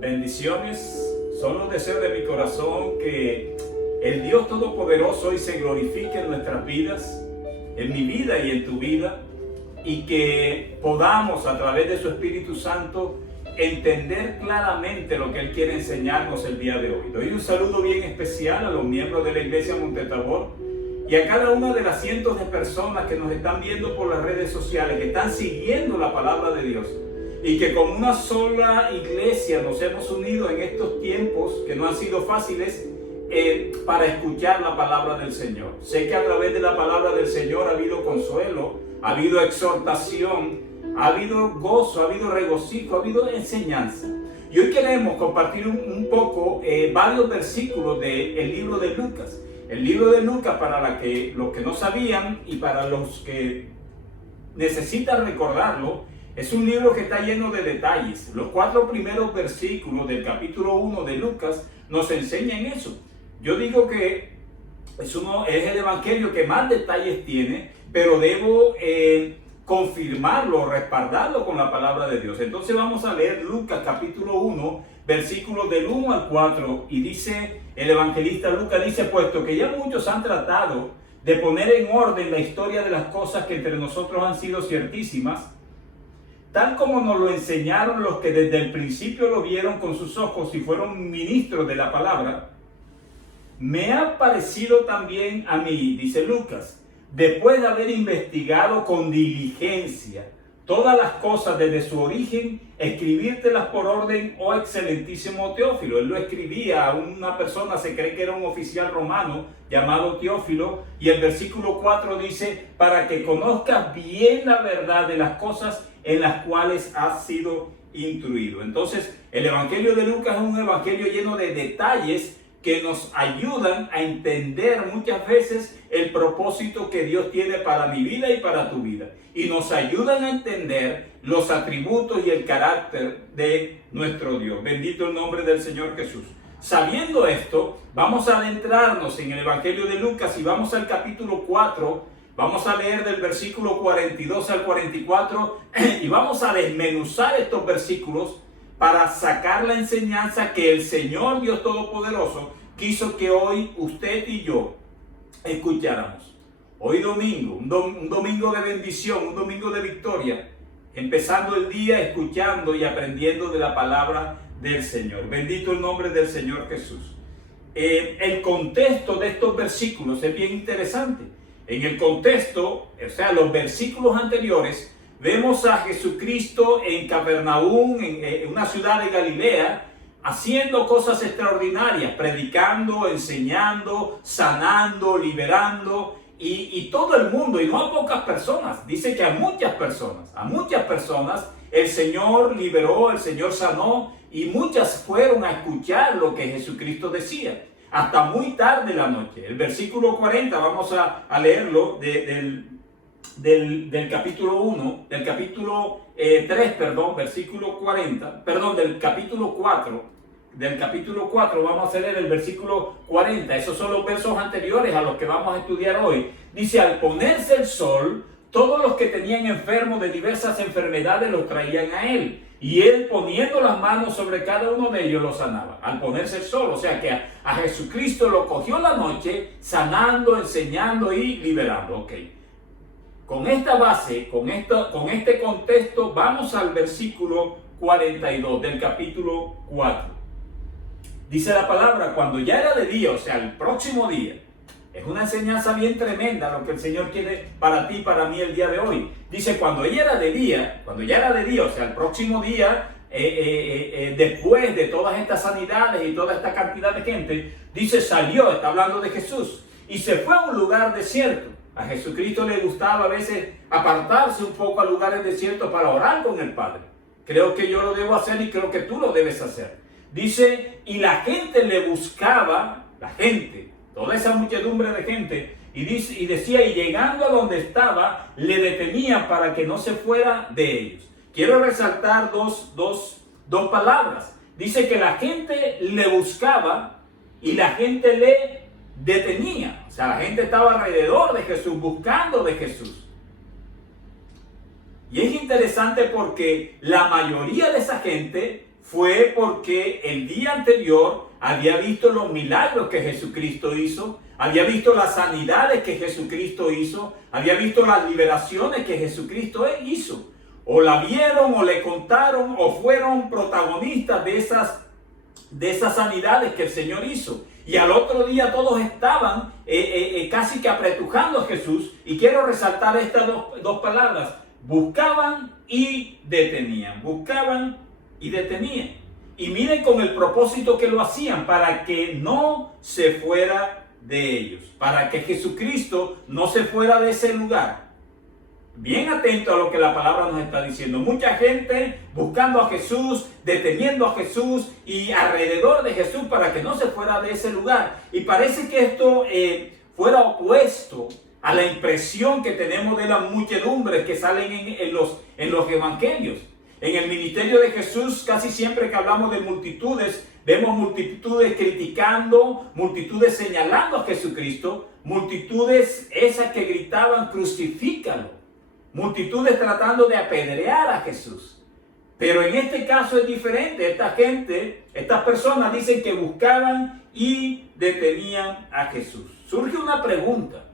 Bendiciones. Son los deseos de mi corazón que el Dios Todopoderoso hoy se glorifique en nuestras vidas, en mi vida y en tu vida, y que podamos a través de su Espíritu Santo entender claramente lo que Él quiere enseñarnos el día de hoy. Doy un saludo bien especial a los miembros de la Iglesia Montetabor y a cada una de las cientos de personas que nos están viendo por las redes sociales, que están siguiendo la palabra de Dios y que como una sola iglesia nos hemos unido en estos tiempos que no han sido fáciles para escuchar la palabra del Señor. Sé que a través de la palabra del Señor ha habido consuelo, ha habido exhortación, ha habido gozo, ha habido regocijo, ha habido enseñanza. Y hoy queremos compartir un poco varios versículos del libro de Lucas. El libro de Lucas, para los que no sabían y para los que necesitan recordarlo, es un libro que está lleno de detalles. Los 4 primeros versículos del capítulo 1 de Lucas nos enseñan eso. Yo digo que es el evangelio que más detalles tiene, pero debo confirmarlo, respaldarlo con la palabra de Dios. Entonces vamos a leer Lucas capítulo 1, versículos del 1 al 4, y dice el evangelista Lucas, dice, puesto que ya muchos han tratado de poner en orden la historia de las cosas que entre nosotros han sido ciertísimas, tal como nos lo enseñaron los que desde el principio lo vieron con sus ojos y fueron ministros de la palabra, me ha parecido también a mí, dice Lucas, después de haber investigado con diligencia todas las cosas desde su origen, escribírtelas por orden, oh excelentísimo Teófilo. Él lo escribía a una persona, se cree que era un oficial romano llamado Teófilo, y el versículo 4 dice, para que conozcas bien la verdad de las cosas en las cuales has sido instruido. Entonces, el evangelio de Lucas es un evangelio lleno de detalles que nos ayudan a entender muchas veces el propósito que Dios tiene para mi vida y para tu vida. Y nos ayudan a entender los atributos y el carácter de nuestro Dios. Bendito el nombre del Señor Jesús. Sabiendo esto, vamos a adentrarnos en el Evangelio de Lucas y vamos al capítulo 4. Vamos a leer del versículo 42 al 44 y vamos a desmenuzar estos versículos para sacar la enseñanza que el Señor Dios Todopoderoso quiso que hoy usted y yo escucháramos. Hoy domingo, un domingo de bendición, un domingo de victoria, empezando el día escuchando y aprendiendo de la palabra del Señor. Bendito el nombre del Señor Jesús. El contexto de estos versículos es bien interesante. En el contexto, o sea, los versículos anteriores, vemos a Jesucristo en Capernaum, en una ciudad de Galilea, haciendo cosas extraordinarias, predicando, enseñando, sanando, liberando, y todo el mundo, y no a pocas personas, dice que a muchas personas el Señor liberó, el Señor sanó, y muchas fueron a escuchar lo que Jesucristo decía, hasta muy tarde la noche. El versículo 40, vamos a leerlo del capítulo 1, del capítulo 3, versículo 40, del capítulo 4, vamos a leer el versículo 40, esos son los versos anteriores a los que vamos a estudiar hoy. Dice, al ponerse el sol, todos los que tenían enfermos de diversas enfermedades los traían a él, y él poniendo las manos sobre cada uno de ellos los sanaba. Al ponerse el sol, o sea que a Jesucristo lo cogió la noche, sanando, enseñando y liberando. Ok. Con esta base, con este contexto, vamos al versículo 42 del capítulo 4. Dice la palabra, cuando ya era de día, o sea, el próximo día. Es una enseñanza bien tremenda lo que el Señor quiere para ti y para mí el día de hoy. Dice, cuando ya era de día, o sea, el próximo día, después de todas estas sanidades y toda esta cantidad de gente, dice, salió, está hablando de Jesús, y se fue a un lugar desierto. A Jesucristo le gustaba a veces apartarse un poco a lugares desiertos para orar con el Padre. Creo que yo lo debo hacer y creo que tú lo debes hacer. Dice, y la gente le buscaba, toda esa muchedumbre de gente, y decía, y llegando a donde estaba, le detenían para que no se fuera de ellos. Quiero resaltar dos palabras. Dice que la gente le buscaba y la gente le detenía. O sea, la gente estaba alrededor de Jesús, buscando de Jesús. Y es interesante porque la mayoría de esa gente fue porque el día anterior había visto los milagros que Jesucristo hizo, había visto las sanidades que Jesucristo hizo, había visto las liberaciones que Jesucristo hizo. O la vieron, o le contaron, o fueron protagonistas de esas sanidades que el Señor hizo. Y al otro día todos estaban casi que apretujando a Jesús. Y quiero resaltar estas dos palabras: buscaban y detenían. Buscaban y detenían. Y miren con el propósito que lo hacían, para que no se fuera de ellos, para que Jesucristo no se fuera de ese lugar. Bien atento a lo que la palabra nos está diciendo. Mucha gente buscando a Jesús, deteniendo a Jesús y alrededor de Jesús para que no se fuera de ese lugar. Y parece que esto fuera opuesto a la impresión que tenemos de las muchedumbres que salen en los evangelios. En el ministerio de Jesús, casi siempre que hablamos de multitudes, vemos multitudes criticando, multitudes señalando a Jesucristo, multitudes esas que gritaban crucifícalo, multitudes tratando de apedrear a Jesús. Pero en este caso es diferente. Esta gente, estas personas dicen que buscaban y detenían a Jesús. Surge una pregunta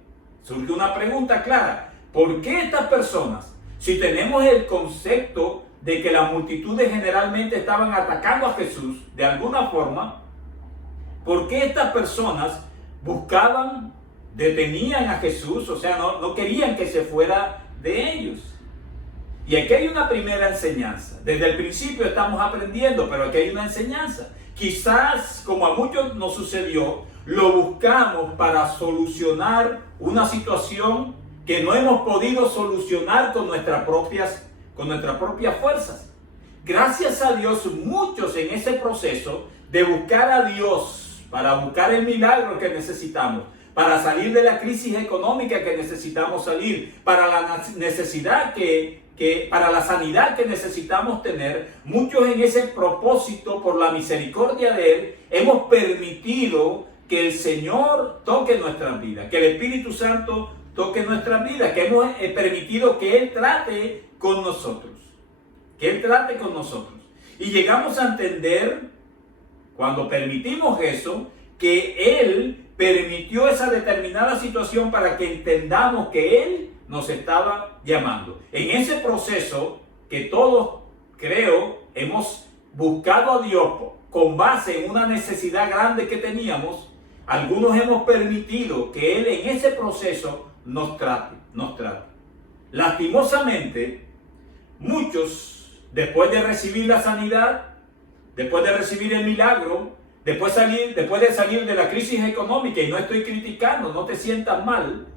clara. ¿Por qué estas personas, si tenemos el concepto de que las multitudes generalmente estaban atacando a Jesús de alguna forma, por qué estas personas buscaban, detenían a Jesús? O sea, no querían que se fuera de ellos. Y aquí hay una primera enseñanza. Desde el principio estamos aprendiendo, pero aquí hay una enseñanza. Quizás, como a muchos nos sucedió, lo buscamos para solucionar una situación que no hemos podido solucionar con nuestras propias fuerzas. Gracias a Dios, muchos en ese proceso de buscar a Dios, para buscar el milagro que necesitamos, para salir de la crisis económica que necesitamos salir, para la necesidad para la sanidad que necesitamos tener, muchos en ese propósito, por la misericordia de Él, hemos permitido que el Señor toque nuestras vidas, que el Espíritu Santo toque nuestras vidas, que hemos permitido que Él trate con nosotros. Y llegamos a entender, cuando permitimos eso, que Él permitió esa determinada situación para que entendamos que Él nos estaba llamando. En ese proceso que todos, creo, hemos buscado a Dios con base en una necesidad grande que teníamos, algunos hemos permitido que Él en ese proceso nos trate. Lastimosamente, muchos, después de recibir la sanidad, después de recibir el milagro, después de salir de la crisis económica, y no estoy criticando, no te sientas mal,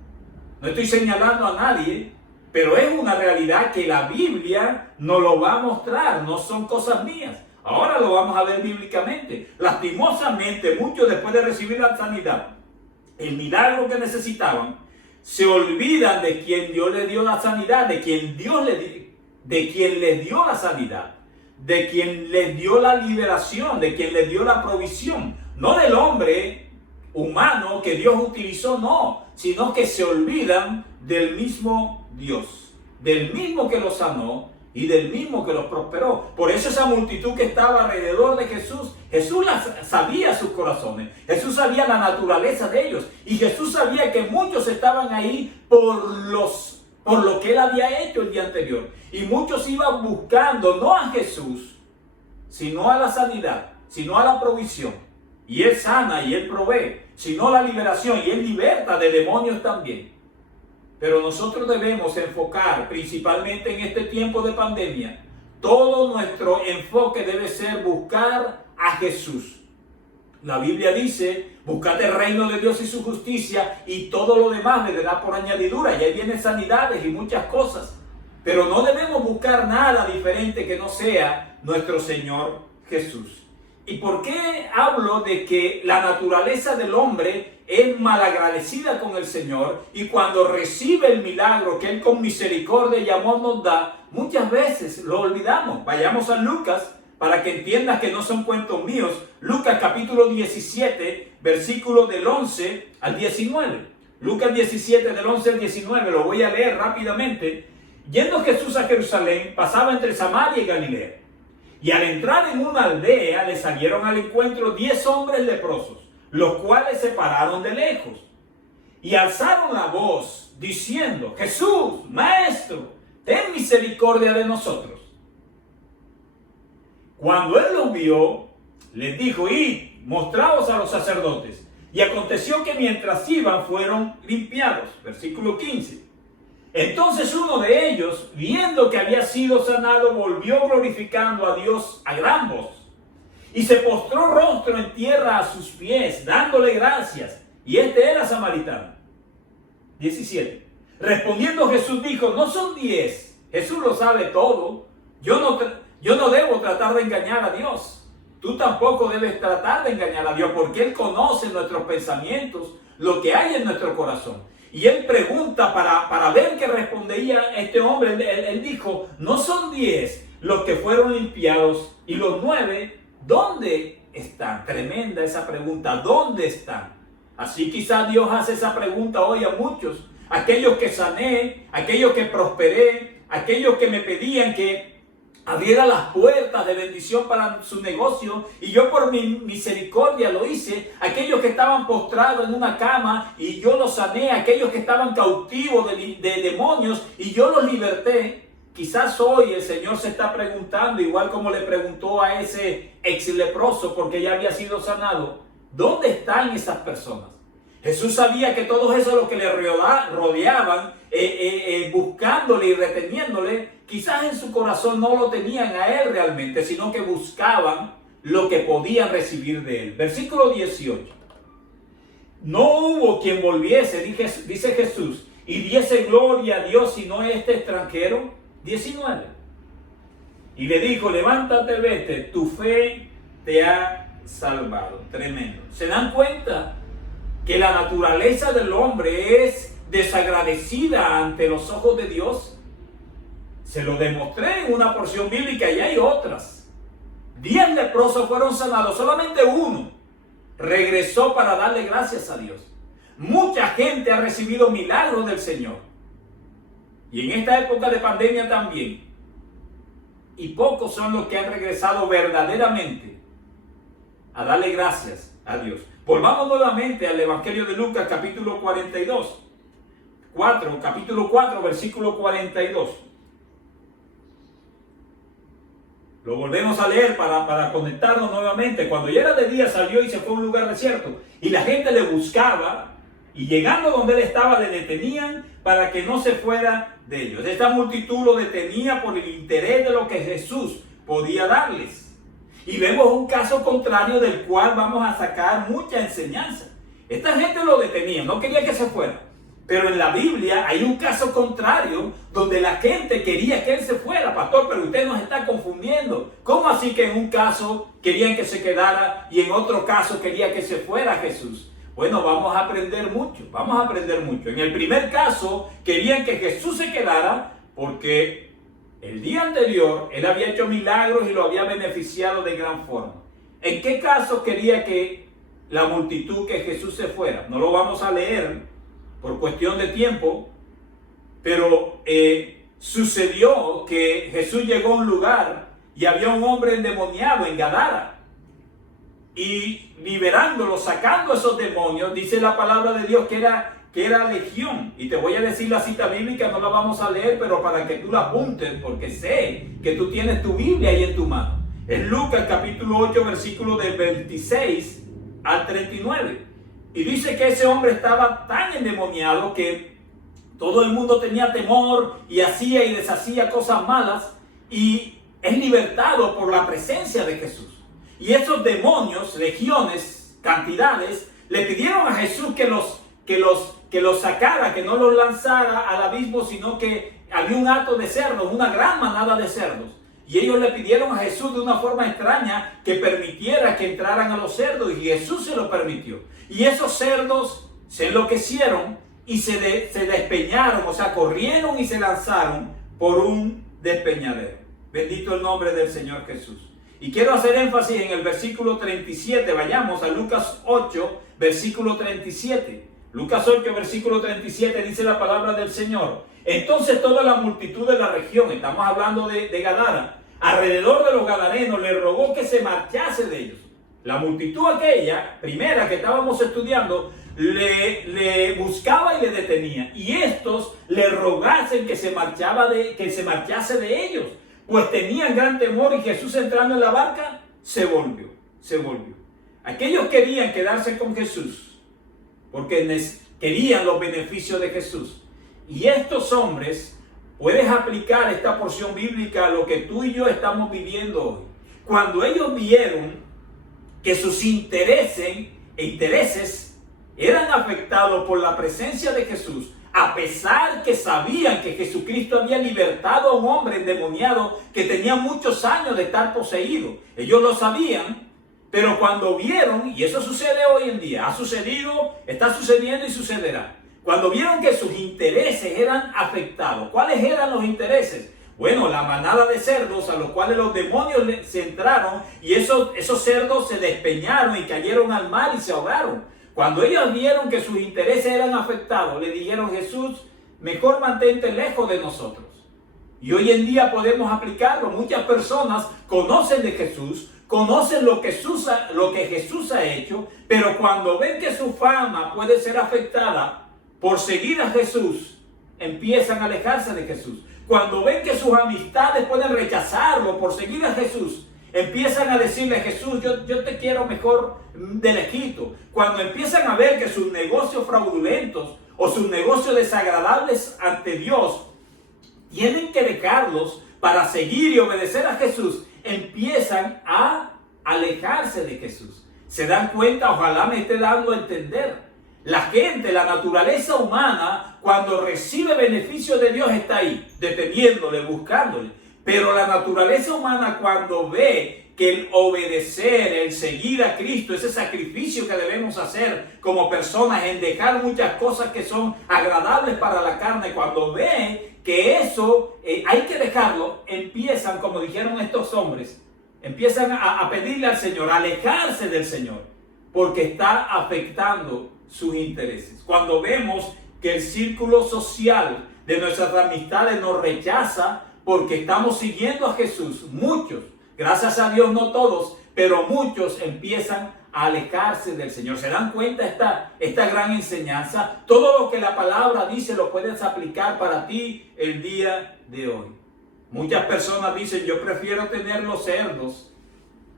no estoy señalando a nadie, pero es una realidad que la Biblia nos lo va a mostrar, no son cosas mías. Ahora lo vamos a ver bíblicamente. Lastimosamente, muchos después de recibir la sanidad, el milagro que necesitaban, se olvidan de quien Dios les dio la sanidad, de quien les dio la sanidad, de quien les dio la liberación, de quien les dio la provisión. No del hombre humano que Dios utilizó, no, sino que se olvidan del mismo Dios, del mismo que los sanó y del mismo que los prosperó. Por eso esa multitud que estaba alrededor de Jesús, Jesús sabía sus corazones, Jesús sabía la naturaleza de ellos, y Jesús sabía que muchos estaban ahí por lo que Él había hecho el día anterior. Y muchos iban buscando no a Jesús, sino a la sanidad, sino a la provisión. Y Él sana y Él provee, sino la liberación, y Él liberta de demonios también. Pero nosotros debemos enfocar, principalmente en este tiempo de pandemia, todo nuestro enfoque debe ser buscar a Jesús. La Biblia dice: buscad el reino de Dios y su justicia, y todo lo demás vendrá por añadidura. Y ahí vienen sanidades y muchas cosas. Pero no debemos buscar nada diferente que no sea nuestro Señor Jesús. ¿Y por qué hablo de que la naturaleza del hombre es malagradecida con el Señor? Y cuando recibe el milagro que Él con misericordia y amor nos da, muchas veces lo olvidamos. Vayamos a Lucas para que entiendas que no son cuentos míos. Lucas capítulo 17, versículo del 11 al 19. Lucas 17, del 11 al 19, lo voy a leer rápidamente. Yendo Jesús a Jerusalén, pasaba entre Samaria y Galilea. Y al entrar en una aldea le salieron al encuentro 10 hombres leprosos, los cuales se pararon de lejos y alzaron la voz diciendo: Jesús, Maestro, ten misericordia de nosotros. Cuando él los vio, les dijo: id, mostraos a los sacerdotes. Y aconteció que mientras iban fueron limpiados. Versículo 15. Entonces uno de ellos, viendo que había sido sanado, volvió glorificando a Dios a gran voz. Y se postró rostro en tierra a sus pies, dándole gracias. Y este era samaritano. 17. Respondiendo Jesús dijo: no son 10. Jesús lo sabe todo. Yo no debo tratar de engañar a Dios. Tú tampoco debes tratar de engañar a Dios, porque Él conoce nuestros pensamientos, lo que hay en nuestro corazón. Y Él pregunta para ver qué respondía este hombre. Él dijo: no son 10 los que fueron limpiados, y los 9, ¿dónde están? Tremenda esa pregunta, ¿dónde están? Así quizás Dios hace esa pregunta hoy a muchos. Aquellos que sané, aquellos que prosperé, aquellos que me pedían que abriera las puertas de bendición para su negocio, y yo por mi misericordia lo hice. Aquellos que estaban postrados en una cama y yo los sané. Aquellos que estaban cautivos de demonios y yo los liberté. Quizás hoy el Señor se está preguntando, igual como le preguntó a ese ex leproso porque ya había sido sanado: ¿dónde están esas personas? Jesús sabía que todos esos los que le rodeaban, buscándole y reteniéndole, quizás en su corazón no lo tenían a Él realmente, sino que buscaban lo que podían recibir de Él. Versículo 18. No hubo quien volviese, dice Jesús, y diese gloria a Dios, sino este extranjero. 19. Y le dijo: levántate, vete, tu fe te ha salvado. Tremendo. ¿Se dan cuenta que la naturaleza del hombre es desagradecida ante los ojos de Dios? Se lo demostré en una porción bíblica y hay otras. 10 leprosos fueron sanados, solamente uno regresó para darle gracias a Dios. Mucha gente ha recibido milagros del Señor, y en esta época de pandemia también, y pocos son los que han regresado verdaderamente a darle gracias a Dios. Volvamos nuevamente al Evangelio de Lucas, capítulo 4, versículo 42. Lo volvemos a leer para conectarnos nuevamente. Cuando ya era de día, salió y se fue a un lugar desierto, y la gente le buscaba, y llegando donde él estaba, le detenían para que no se fuera de ellos. Esta multitud lo detenía por el interés de lo que Jesús podía darles. Y vemos un caso contrario del cual vamos a sacar mucha enseñanza. Esta gente lo detenía, no quería que se fuera. Pero en la Biblia hay un caso contrario donde la gente quería que él se fuera. Pastor, pero usted nos está confundiendo. ¿Cómo así que en un caso querían que se quedara y en otro caso quería que se fuera Jesús? Bueno, vamos a aprender mucho, En el primer caso querían que Jesús se quedara porque el día anterior él había hecho milagros y lo había beneficiado de gran forma. ¿En qué caso quería que la multitud, que Jesús se fuera? No lo vamos a leer por cuestión de tiempo, pero sucedió que Jesús llegó a un lugar y había un hombre endemoniado en Gadara. Y liberándolo, sacando esos demonios, dice la palabra de Dios que era legión. Y te voy a decir la cita bíblica, no la vamos a leer, pero para que tú la apuntes, porque sé que tú tienes tu Biblia ahí en tu mano. Es Lucas capítulo 8, versículo del 26 al 39. Y dice que ese hombre estaba tan endemoniado que todo el mundo tenía temor y hacía y deshacía cosas malas, y es libertado por la presencia de Jesús. Y esos demonios, legiones, cantidades, le pidieron a Jesús que los sacara, que no los lanzara al abismo, sino que había un hato de cerdos, una gran manada de cerdos. Y ellos le pidieron a Jesús de una forma extraña que permitiera que entraran a los cerdos, y Jesús se lo permitió. Y esos cerdos se enloquecieron y se despeñaron, o sea, corrieron y se lanzaron por un despeñadero. Bendito el nombre del Señor Jesús. Y quiero hacer énfasis en el versículo 37. Vayamos a Lucas 8, versículo 37. Lucas 8, versículo 37 dice la palabra del Señor: entonces toda la multitud de la región, estamos hablando de Gadara, alrededor de los gadarenos, le rogó que se marchase de ellos. La multitud aquella, primera que estábamos estudiando, le buscaba y le detenía. Y estos le rogasen que se marchase de ellos, pues tenían gran temor, y Jesús, entrando en la barca, se volvió. Aquellos querían quedarse con Jesús porque querían los beneficios de Jesús. Y estos hombres, puedes aplicar esta porción bíblica a lo que tú y yo estamos viviendo hoy. Cuando ellos vieron que sus intereses eran afectados por la presencia de Jesús, a pesar que sabían que Jesucristo había libertado a un hombre endemoniado que tenía muchos años de estar poseído. Ellos lo sabían, pero cuando vieron, y eso sucede hoy en día, ha sucedido, está sucediendo y sucederá. Cuando vieron que sus intereses eran afectados, ¿cuáles eran los intereses? Bueno, la manada de cerdos a los cuales los demonios se entraron, y esos cerdos se despeñaron y cayeron al mar y se ahogaron. Cuando ellos vieron que sus intereses eran afectados, le dijeron: Jesús, mejor mantente lejos de nosotros. Y hoy en día podemos aplicarlo. Muchas personas conocen de Jesús, conocen lo que Jesús ha hecho, pero cuando ven que su fama puede ser afectada por seguir a Jesús, empiezan a alejarse de Jesús. Cuando ven que sus amistades pueden rechazarlo por seguir a Jesús, empiezan a decirle: Jesús, yo te quiero mejor de lejito. Cuando empiezan a ver que sus negocios fraudulentos o sus negocios desagradables ante Dios tienen que dejarlos para seguir y obedecer a Jesús, empiezan a alejarse de Jesús. Se dan cuenta, ojalá me esté dando a entender. La gente, la naturaleza humana, cuando recibe beneficio de Dios, está ahí, deteniéndole, buscándole. Pero la naturaleza humana, cuando ve que el obedecer, el seguir a Cristo, ese sacrificio que debemos hacer como personas, en dejar muchas cosas que son agradables para la carne, cuando ve que eso hay que dejarlo, empiezan, como dijeron estos hombres, empiezan a pedirle al Señor, a alejarse del Señor, porque está afectando sus intereses. Cuando vemos que el círculo social de nuestras amistades nos rechaza porque estamos siguiendo a Jesús, muchos, gracias a Dios no todos, pero muchos empiezan a alejarse del Señor. ¿Se dan cuenta esta gran enseñanza? Todo lo que la palabra dice lo puedes aplicar para ti el día de hoy. Muchas personas dicen: yo prefiero tener los cerdos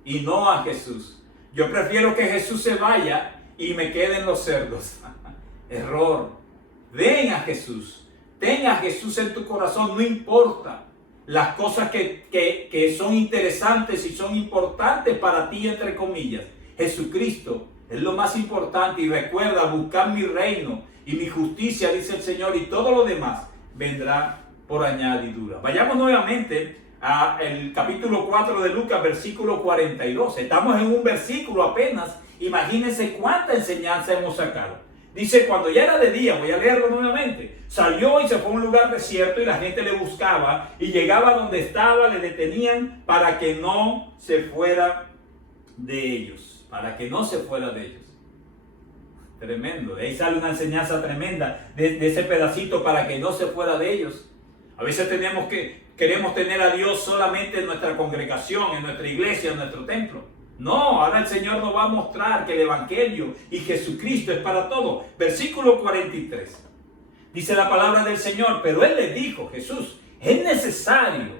y no a Jesús. Yo prefiero que Jesús se vaya y me queden los cerdos. Error. Ven a Jesús. Ten a Jesús en tu corazón. No importa las cosas que son interesantes y son importantes para ti, entre comillas. Jesucristo es lo más importante. Y recuerda, buscar mi reino y mi justicia, dice el Señor, y todo lo demás vendrá por añadidura. Vayamos nuevamente al capítulo 4 de Lucas, versículo 42. Estamos en un versículo apenas. Imagínense cuánta enseñanza hemos sacado. Dice: cuando ya era de día, voy a leerlo nuevamente, salió y se fue a un lugar desierto, y la gente le buscaba, y llegaba donde estaba, le detenían para que no se fuera de ellos. Para que no se fuera de ellos. Tremendo. De ahí sale una enseñanza tremenda de ese pedacito: para que no se fuera de ellos. A veces queremos tener a Dios solamente en nuestra congregación, en nuestra iglesia, en nuestro templo. No, ahora el Señor nos va a mostrar que el Evangelio y Jesucristo es para todos. Versículo 43. Dice la palabra del Señor: pero Él les dijo, Jesús, es necesario.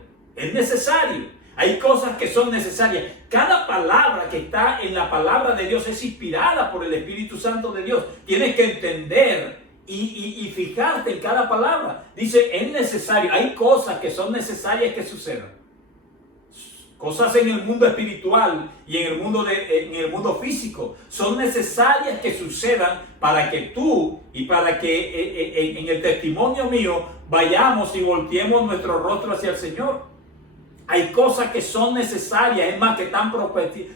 Hay cosas que son necesarias. Cada palabra que está en la palabra de Dios es inspirada por el Espíritu Santo de Dios. Tienes que entender y fijarte en cada palabra. Dice: es necesario. Hay cosas que son necesarias que sucedan. Cosas en el mundo espiritual y en el mundo físico son necesarias que sucedan para que tú y para que en el testimonio mío vayamos y volteemos nuestro rostro hacia el Señor. Hay cosas que son necesarias, es más, que están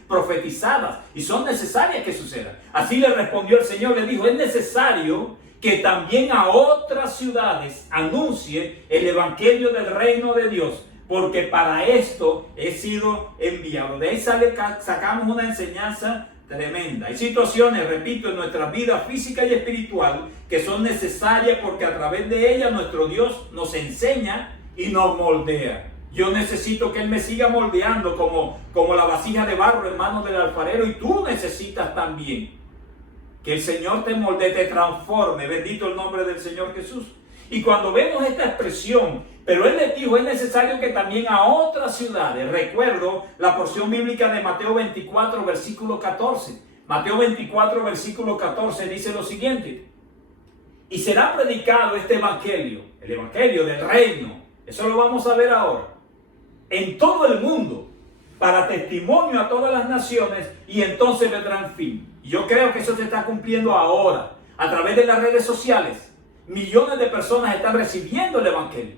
profetizadas y son necesarias que sucedan. Así le respondió el Señor, le dijo: es necesario que también a otras ciudades anuncie el Evangelio del reino de Dios, porque para esto he sido enviado. De ahí sacamos una enseñanza tremenda. Hay situaciones, repito, en nuestra vida física y espiritual que son necesarias, porque a través de ellas nuestro Dios nos enseña y nos moldea. Yo necesito que Él me siga moldeando como la vasija de barro en manos del alfarero. Y tú necesitas también que el Señor te moldee, te transforme. Bendito el nombre del Señor Jesús. Y cuando vemos esta expresión, pero Él les dijo, es necesario que también a otras ciudades. Recuerdo la porción bíblica de Mateo 24, versículo 14. Mateo 24, versículo 14 dice lo siguiente. Y será predicado este evangelio, el evangelio del reino. Eso lo vamos a ver ahora. En todo el mundo, para testimonio a todas las naciones, y entonces vendrá el fin. Y yo creo que eso se está cumpliendo ahora, a través de las redes sociales. Millones de personas están recibiendo el evangelio.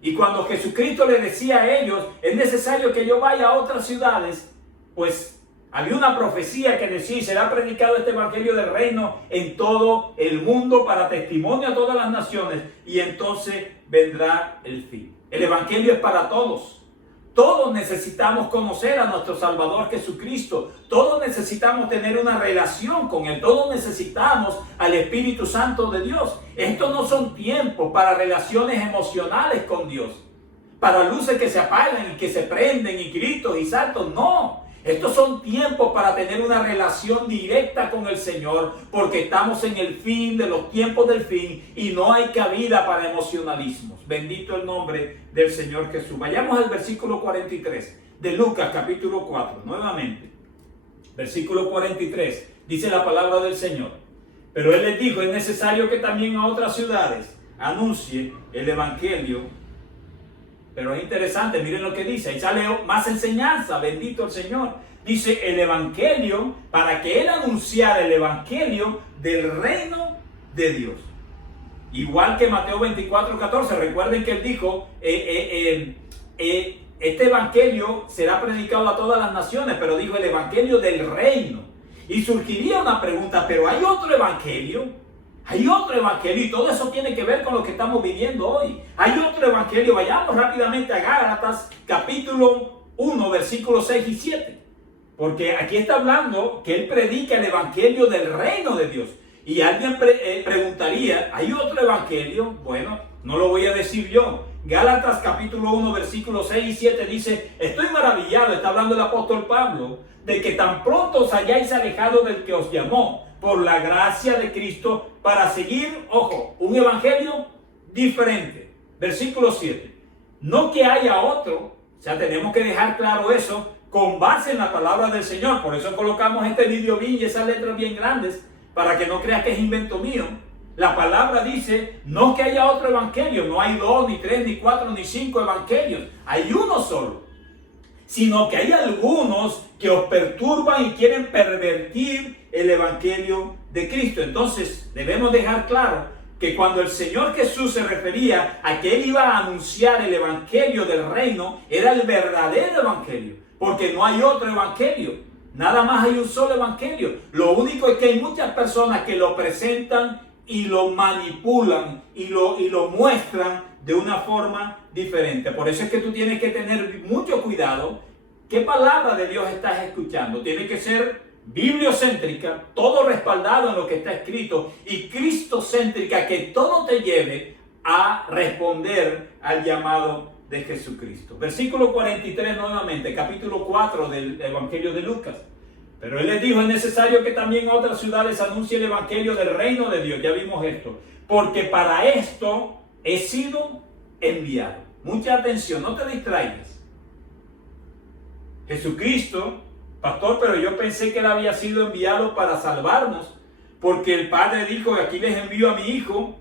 Y cuando Jesucristo le decía a ellos, es necesario que yo vaya a otras ciudades, pues había una profecía que decía, será predicado este evangelio del reino en todo el mundo para testimonio a todas las naciones, y entonces vendrá el fin. El evangelio es para todos. Todos necesitamos conocer a nuestro Salvador Jesucristo. Todos necesitamos tener una relación con Él. Todos necesitamos al Espíritu Santo de Dios. Estos no son tiempos para relaciones emocionales con Dios, para luces que se apagan y que se prenden y gritos y saltos. No. Estos son tiempos para tener una relación directa con el Señor, porque estamos en el fin de los tiempos del fin y no hay cabida para emocionalismos. Bendito el nombre del Señor Jesús. Vayamos al versículo 43 de Lucas capítulo 4, nuevamente. Versículo 43, dice la palabra del Señor. Pero Él les dijo, es necesario que también a otras ciudades anuncie el evangelio. Pero es interesante, miren lo que dice, ahí sale más enseñanza, bendito el Señor. Dice el evangelio, para que Él anunciara el evangelio del reino de Dios. Igual que Mateo 24, 14, recuerden que Él dijo, este evangelio será predicado a todas las naciones, pero dijo el evangelio del reino. Y surgiría una pregunta, ¿pero hay otro evangelio? Hay otro evangelio, y todo eso tiene que ver con lo que estamos viviendo hoy. Hay otro evangelio. Vayamos rápidamente a Gálatas capítulo 1, versículos 6 y 7. Porque aquí está hablando que Él predica el evangelio del reino de Dios. Y alguien preguntaría, ¿hay otro evangelio? Bueno, no lo voy a decir yo. Gálatas capítulo 1, versículos 6 y 7 dice, estoy maravillado, está hablando el apóstol Pablo, de que tan pronto os hayáis alejado del que os llamó por la gracia de Cristo para seguir, ojo, un evangelio diferente. Versículo 7. No que haya otro, o sea, tenemos que dejar claro eso con base en la palabra del Señor. Por eso colocamos este video bien y esas letras bien grandes, para que no creas que es invento mío. La palabra dice, no que haya otro evangelio, no hay 2, ni 3, ni 4, ni 5 evangelios, hay uno solo. Sino que hay algunos que os perturban y quieren pervertir el evangelio de Cristo. Entonces debemos dejar claro que cuando el Señor Jesús se refería a que Él iba a anunciar el evangelio del reino, era el verdadero evangelio, porque no hay otro evangelio, nada más hay un solo evangelio. Lo único es que hay muchas personas que lo presentan y lo manipulan y lo muestran de una forma diferente. Por eso es que tú tienes que tener mucho cuidado qué palabra de Dios estás escuchando. Tiene que ser bibliocéntrica, todo respaldado en lo que está escrito, y cristocéntrica, que todo te lleve a responder al llamado de Jesucristo. Versículo 43 nuevamente, capítulo 4 del Evangelio de Lucas. Pero Él les dijo, es necesario que también otras ciudades anuncie el evangelio del reino de Dios. Ya vimos esto. Porque para esto he sido enviado. Mucha atención, no te distraigas. Jesucristo, pastor, pero yo pensé que Él había sido enviado para salvarnos. Porque el Padre dijo, aquí les envío a mi Hijo,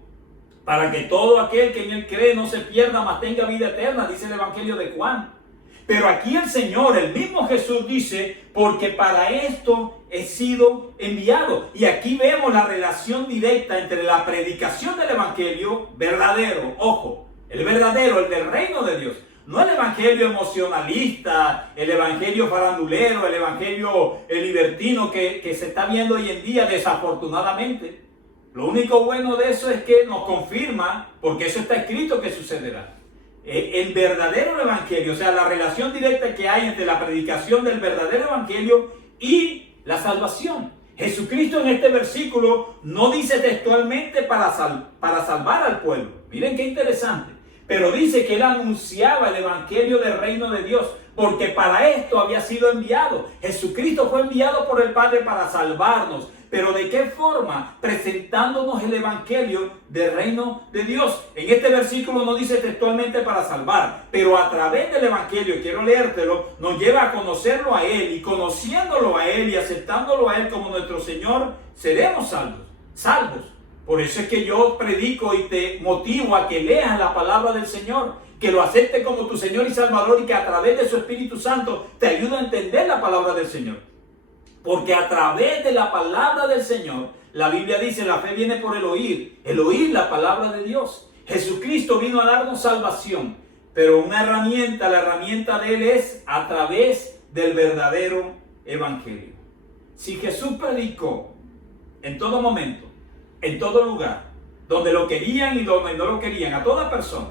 para que todo aquel que en Él cree no se pierda, mas tenga vida eterna, dice el Evangelio de Juan. Pero aquí el Señor, el mismo Jesús dice, porque para esto he sido enviado. Y aquí vemos la relación directa entre la predicación del Evangelio verdadero, ojo, el verdadero, el del reino de Dios. No el evangelio emocionalista, el evangelio farandulero, el evangelio libertino que se está viendo hoy en día, desafortunadamente. Lo único bueno de eso es que nos confirma, porque eso está escrito, que sucederá. El verdadero evangelio, o sea, la relación directa que hay entre la predicación del verdadero evangelio y la salvación. Jesucristo en este versículo no dice textualmente para salvar al pueblo. Miren qué interesante. Pero dice que él anunciaba el evangelio del reino de Dios, porque para esto había sido enviado. Jesucristo fue enviado por el Padre para salvarnos. ¿Pero de qué forma? Presentándonos el evangelio del reino de Dios. En este versículo no dice textualmente para salvar, pero a través del evangelio, quiero leértelo, nos lleva a conocerlo a Él, y conociéndolo a Él y aceptándolo a Él como nuestro Señor, seremos salvos. Por eso es que yo predico y te motivo a que leas la palabra del Señor, que lo aceptes como tu Señor y Salvador, y que a través de su Espíritu Santo te ayude a entender la palabra del Señor. Porque a través de la palabra del Señor, la Biblia dice, la fe viene por el oír la palabra de Dios. Jesucristo vino a darnos salvación, pero una herramienta, la herramienta de Él es a través del verdadero evangelio. Si Jesús predicó en todo momento, en todo lugar, donde lo querían y donde no lo querían, a toda persona,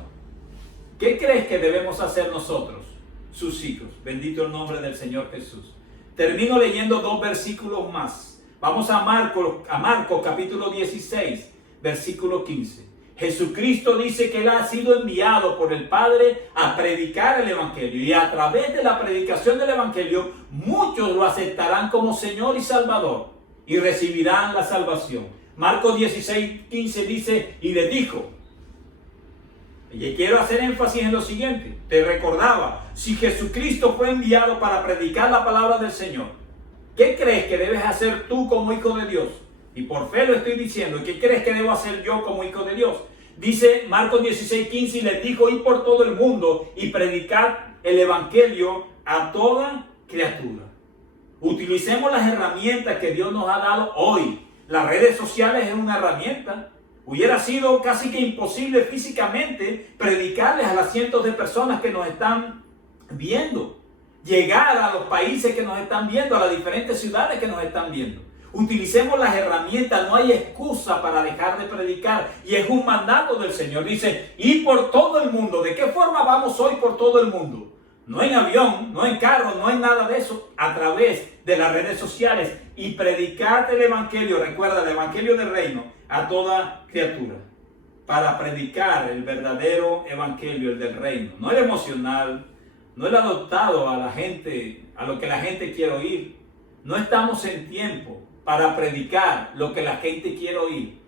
¿qué crees que debemos hacer nosotros, sus hijos? Bendito el nombre del Señor Jesús. Termino leyendo 2 versículos más. Vamos a Marcos capítulo 16, versículo 15. Jesucristo dice que Él ha sido enviado por el Padre a predicar el evangelio, y a través de la predicación del evangelio muchos lo aceptarán como Señor y Salvador y recibirán la salvación. Marcos 16, 15 dice, y le dijo, y quiero hacer énfasis en lo siguiente, te recordaba, si Jesucristo fue enviado para predicar la palabra del Señor, ¿qué crees que debes hacer tú como hijo de Dios? Y por fe lo estoy diciendo. ¿Qué crees que debo hacer yo como hijo de Dios? Dice Marcos 16, 15, y les dijo, id por todo el mundo y predicad el evangelio a toda criatura. Utilicemos las herramientas que Dios nos ha dado hoy. Las redes sociales es una herramienta. Hubiera sido casi que imposible físicamente predicarles a las cientos de personas que nos están viendo, llegar a los países que nos están viendo, a las diferentes ciudades que nos están viendo. Utilicemos las herramientas, no hay excusa para dejar de predicar, y es un mandato del Señor. Dice, y por todo el mundo. ¿De qué forma vamos hoy por todo el mundo? No en avión, no en carro, no en nada de eso, a través de las redes sociales, y predicar el evangelio, recuerda, el evangelio del reino, a toda criatura, para predicar el verdadero evangelio, el del reino, no el emocional, no el adoptado a la gente, a lo que la gente quiere oír. No estamos en tiempo para predicar lo que la gente quiere oír.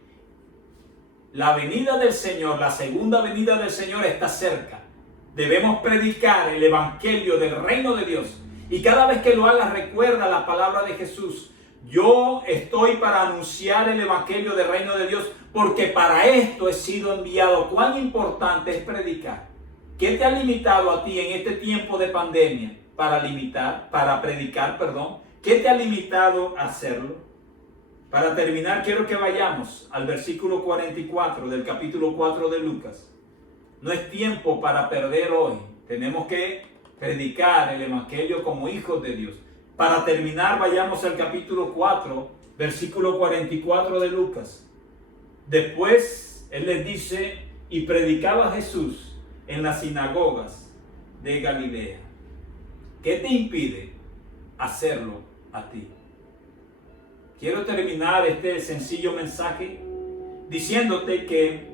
La venida del Señor, la segunda venida del Señor está cerca. Debemos predicar el evangelio del reino de Dios, y cada vez que lo hagas recuerda la palabra de Jesús. Yo estoy para anunciar el evangelio del reino de Dios, porque para esto he sido enviado. ¿Cuán importante es predicar? ¿Qué te ha limitado a ti en este tiempo de pandemia para predicar? ¿Qué te ha limitado a hacerlo? Para terminar, quiero que vayamos al versículo 44 del capítulo 4 de Lucas. No es tiempo para perder hoy. Tenemos que predicar el evangelio como hijos de Dios. Para terminar, vayamos al capítulo 4, versículo 44 de Lucas. Después, Él les dice, y predicaba Jesús en las sinagogas de Galilea. ¿Qué te impide hacerlo a ti? Quiero terminar este sencillo mensaje diciéndote que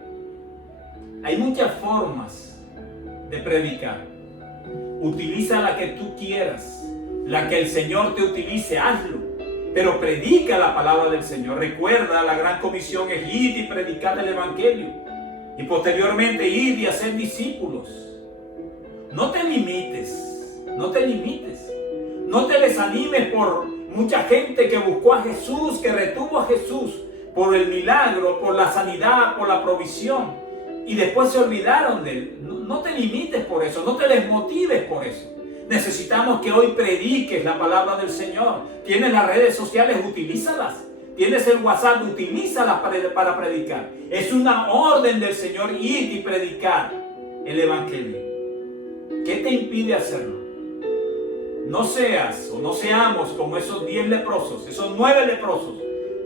hay muchas formas de predicar. Utiliza la que tú quieras. La que el Señor te utilice, hazlo. Pero predica la palabra del Señor. Recuerda, la gran comisión es ir y predicar el evangelio. Y posteriormente ir y hacer discípulos. No te limites. No te limites. No te desanimes por mucha gente que buscó a Jesús, que retuvo a Jesús por el milagro, por la sanidad, por la provisión. Y después se olvidaron de Él. No te limites por eso. No te desmotives por eso. Necesitamos que hoy prediques la palabra del Señor. Tienes las redes sociales, utilízalas. Tienes el WhatsApp, utilízalas para predicar. Es una orden del Señor ir y predicar el evangelio. ¿Qué te impide hacerlo? No seas o no seamos como esos 10 leprosos, esos 9 leprosos,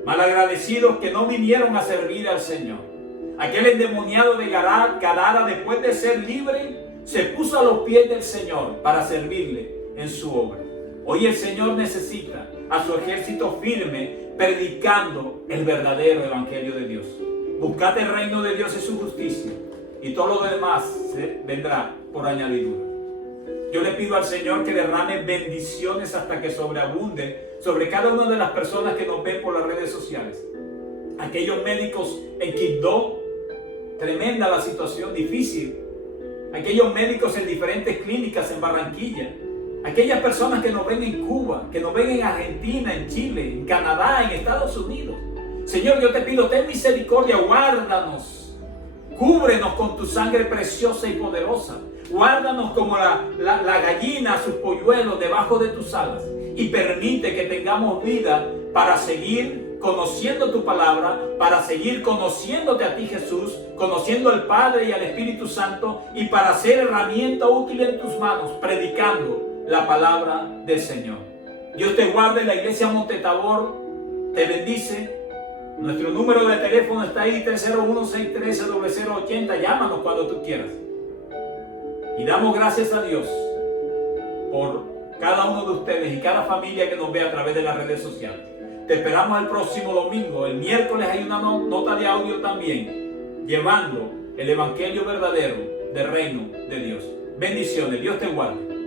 malagradecidos que no vinieron a servir al Señor. Aquel endemoniado de Gadara, después de ser libre, se puso a los pies del Señor para servirle en su obra. Hoy el Señor necesita a su ejército firme predicando el verdadero evangelio de Dios. Buscad el reino de Dios y su justicia, y todo lo demás vendrá por añadidura. Yo le pido al Señor que derrame bendiciones hasta que sobreabunde sobre cada una de las personas que nos ven por las redes sociales. Aquellos médicos en Quibdó, tremenda la situación, difícil. Aquellos médicos en diferentes clínicas en Barranquilla. Aquellas personas que nos ven en Cuba, que nos ven en Argentina, en Chile, en Canadá, en Estados Unidos. Señor, yo te pido, ten misericordia, guárdanos. Cúbrenos con tu sangre preciosa y poderosa. Guárdanos como la gallina a sus polluelos debajo de tus alas. Y permite que tengamos vida para seguir conociendo tu palabra, para seguir conociéndote a ti, Jesús, conociendo al Padre y al Espíritu Santo, y para ser herramienta útil en tus manos, predicando la palabra del Señor. Dios te guarde. La iglesia Monte Tabor te bendice. Nuestro número de teléfono está ahí, 301-613-0080. Llámanos cuando tú quieras. Y damos gracias a Dios por cada uno de ustedes y cada familia que nos ve a través de las redes sociales. Te esperamos el próximo domingo. El miércoles hay una nota de audio también, llevando el evangelio verdadero del reino de Dios. Bendiciones. Dios te guarde.